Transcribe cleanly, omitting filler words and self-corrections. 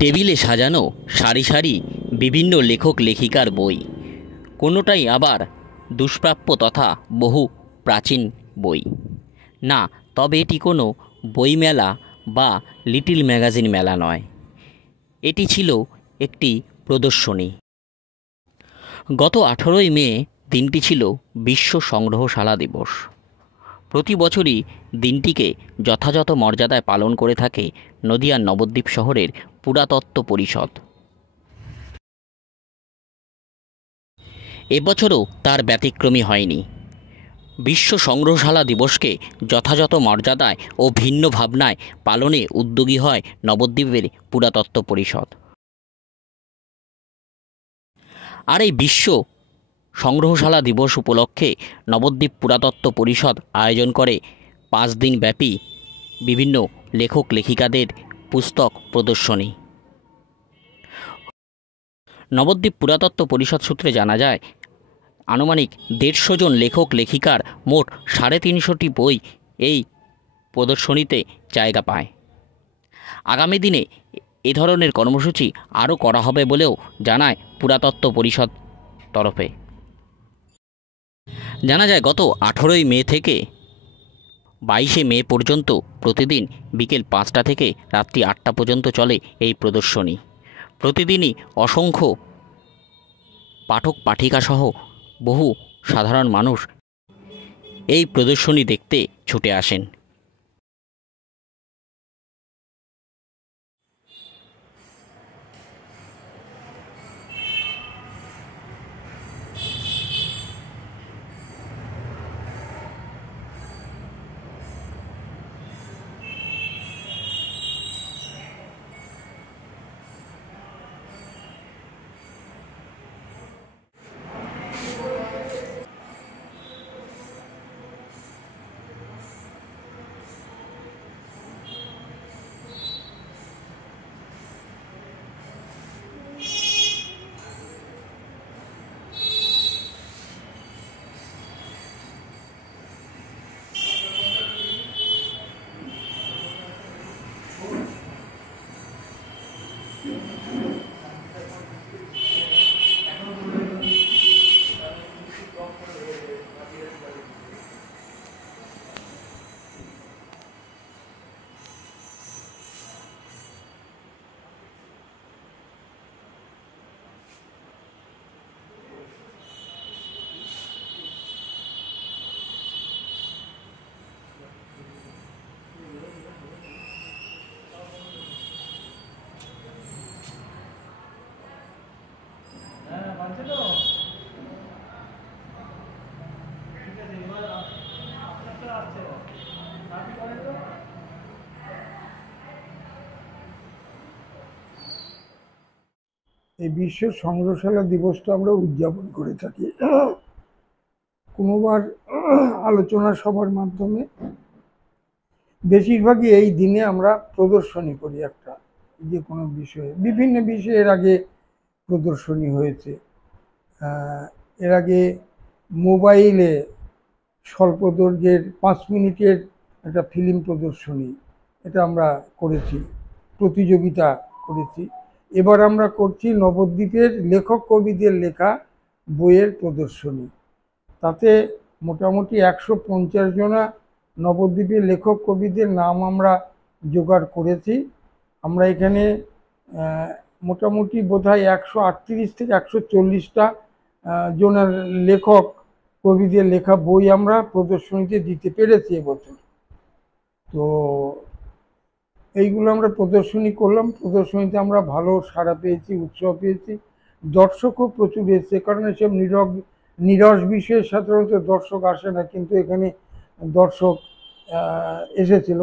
টেবিলে সাজানো সারি সারি বিভিন্ন লেখক লেখিকার বই, কোনোটাই আবার দুষ্প্রাপ্য তথা বহু প্রাচীন বই না। তবে এটি কোনো বইমেলা বা লিটল ম্যাগাজিন মেলা নয়, এটি ছিল একটি প্রদর্শনী। গত 18ই মে দিনটি ছিল বিশ্ব সংগ্রহশালা দিবস। প্রতি বছরই দিনটিকে যথাযথ মর্যাদায় পালন করে থাকে নদিয়ার নবদ্বীপ শহরের পুরাতত্ত্ব পরিষদ। এবছরও তার ব্যতিক্রমী হয়নি। বিশ্ব সংগ্রহশালা দিবসকে যথাযথ মর্যাদায় ও ভিন্ন ভাবনায় পালনে উদ্যোগী হয় নবদ্বীপের পুরাতত্ত্ব পরিষদ। আর এই বিশ্ব সংগ্রহশালা দিবস উপলক্ষে নবদ্বীপ পুরাতত্ত্ব পরিষদ আয়োজন করে 5 দিন ব্যাপী বিভিন্ন লেখক লেখিকাদের পুস্তক প্রদর্শনী। নবদ্বীপ পুরাতত্ত্ব পরিষদ সূত্রে জানা যায়, আনুমানিক 150 জন লেখক লেখিকার মোট 350টি বই এই প্রদর্শনীতে জায়গা পায়। আগামী দিনে এ ধরনের কর্মসূচি আরও করা হবে বলেও জানায় পুরাতত্ত্ব পরিষদ তরফে। জানা যায়, গত 18ই মে থেকে 22শে মে পর্যন্ত প্রতিদিন বিকেল 5টা থেকে রাত্রি 8টা পর্যন্ত চলে এই প্রদর্শনী। প্রতিদিনই অসংখ্য পাঠক পাঠিকাসহ বহু সাধারণ মানুষ এই প্রদর্শনী দেখতে ছুটে আসেন। এই বিশ্ব সংগ্রহশালা দিবসটা আমরা উদযাপন করে থাকি কোনোবার আলোচনা সভার মাধ্যমে। বেশিরভাগই এই দিনে আমরা প্রদর্শনী করি একটা যে কোনো বিষয়ে, বিভিন্ন বিষয়ের আগে প্রদর্শনী হয়েছে। এর আগে মোবাইলে স্বল্প দৈর্ঘ্যের 5 মিনিটের একটা ফিল্ম প্রদর্শনী, এটা আমরা করেছি, প্রতিযোগিতা করেছি। এবার আমরা করছি নবদ্বীপের লেখক কবিদের লেখা বইয়ের প্রদর্শনী। তাতে মোটামুটি 150 জনা নবদ্বীপের লেখক কবিদের নাম আমরা জোগাড় করেছি। আমরা এখানে মোটামুটি বোধহয় 138 থেকে 140টা জনের লেখক কবিদের লেখা বই আমরা প্রদর্শনীতে দিতে পেরেছি এবছর। তো এইগুলো আমরা প্রদর্শনী করলাম। প্রদর্শনীতে আমরা ভালো সাড়া পেয়েছি, উৎসাহ পেয়েছি, দর্শকও প্রচুর এসেছে। কারণ এসব নিরস বিষয়ে সাধারণত দর্শক আসে না, কিন্তু এখানে দর্শক এসেছিল।